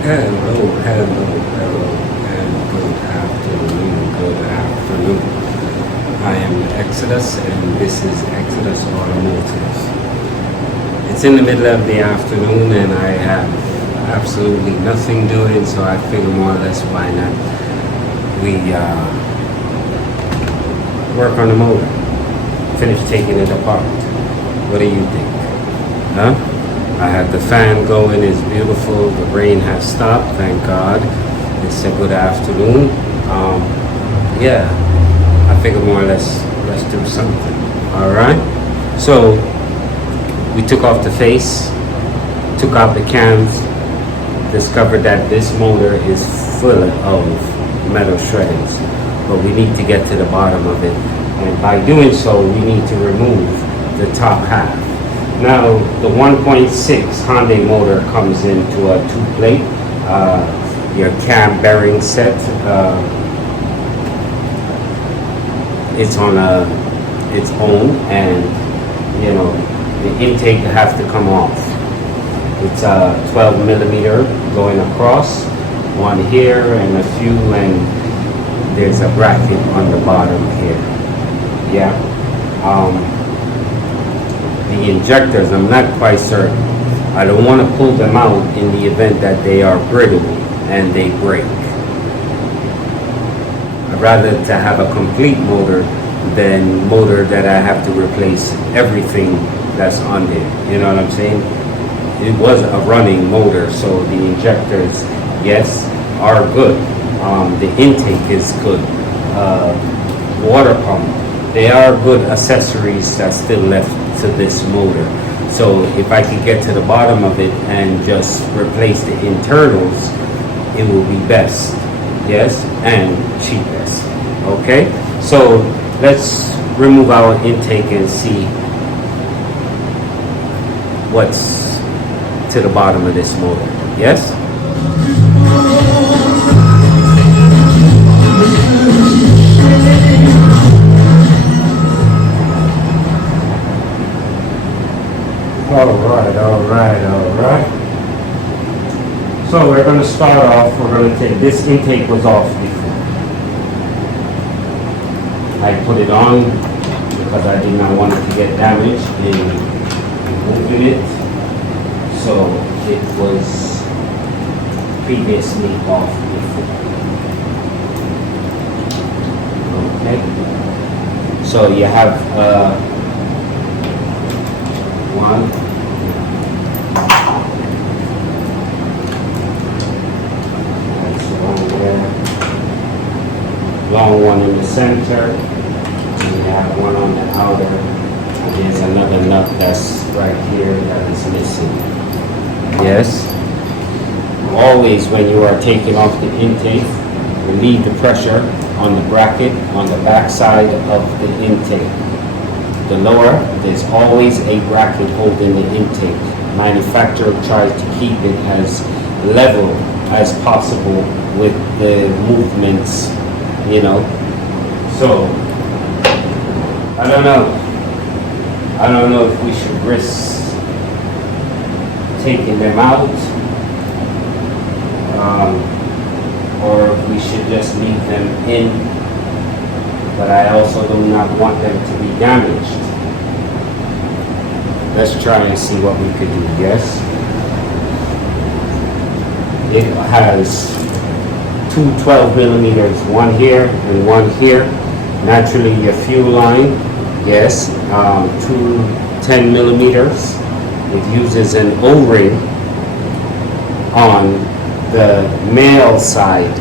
Hello, hello, hello, and good afternoon. I am Exodus, and this is Exodus Automotive. It's in the middle of the afternoon, and I have absolutely nothing doing, so I figure more or less why not we work on the motor, finish taking it apart. What do you think? Huh? I have the fan going, it's beautiful, the rain has stopped, thank God. It's a good afternoon. Yeah, I figured more or less, let's do something, all right? So, we took off the face, took out the cams, discovered that this motor is full of metal shreddings, but we need to get to the bottom of it. And by doing so, we need to remove the top half. Now, the 1.6 Hyundai motor comes into a two-plate. Your cam bearing set, it's on its own, and you know the intake have to come off. It's a 12 millimeter going across, one here and a few, and there's a bracket on the bottom here. Yeah. The injectors, I'm not quite certain. I don't want to pull them out in the event that they are brittle and they break. I'd rather to have a complete motor than motor that I have to replace everything that's on there. You know what I'm saying? It was a running motor, so the injectors, yes, are good. The intake is good. Water pump, they are good accessories that's still left to this motor. So if I could get to the bottom of it and just replace the internals, it will be best, yes, and cheapest. Okay, so let's remove our intake and see what's to the bottom of this motor. Yes. All right. So we're going to start off, we're going to take, this intake was off before. I put it on because I did not want it to get damaged in moving it. So it was previously off before. Okay. So you have one. Long one in the center, and you have one on the outer, and there's another nut that's right here that is missing. Yes. Always when you are taking off the intake, relieve the pressure on the bracket on the back side of the intake. The lower, there's always a bracket holding the intake. Manufacturer tries to keep it as level as possible with the movements, you know. So I don't know if we should risk taking them out, or if we should just leave them in, but I also do not want them to be damaged. Let's try and see what we could do. Yes, it has two 12 millimeters, one here and one here. Naturally, your fuel line, yes, two 10 millimeters. It uses an O-ring on the male side.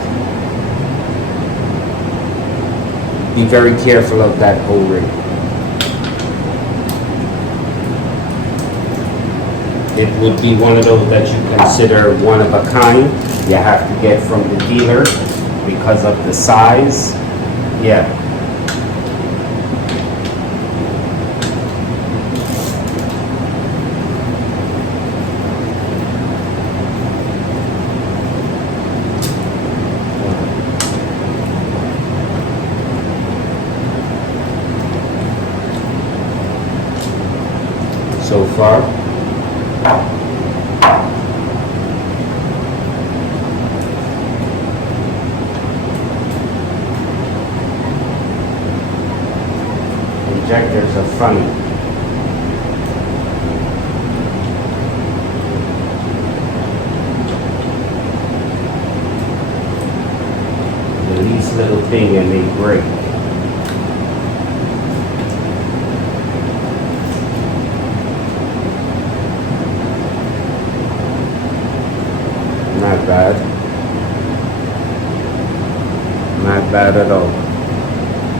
Be very careful of that O-ring. It would be one of those that you consider one of a kind. You have to get from the dealer because of the size. Yeah. So far. funny. The least little thing and they break. Not bad. Not bad at all.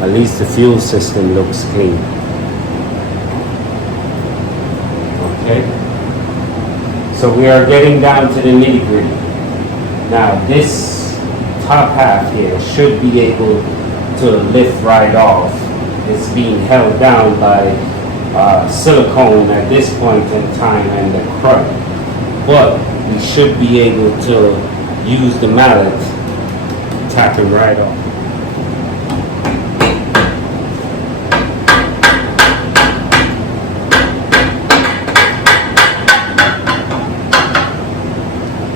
At least the fuel system looks clean. Okay. So we are getting down to the nitty-gritty. Now this top half here should be able to lift right off. It's being held down by silicone at this point in time and the crud. But we should be able to use the mallet, tap him right off.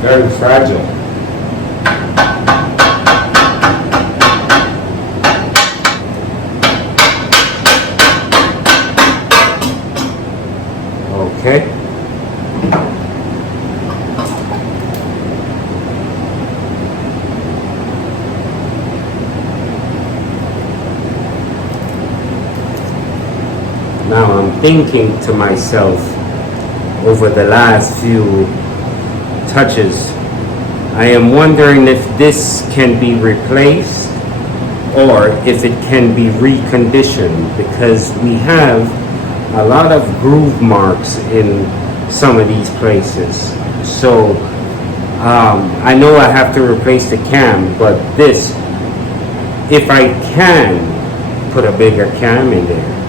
Very fragile. Okay. Now I'm thinking to myself over the last few touches, I am wondering if this can be replaced or if it can be reconditioned, because we have a lot of groove marks in some of these places. So I know I have to replace the cam, but this, if I can put a bigger cam in there,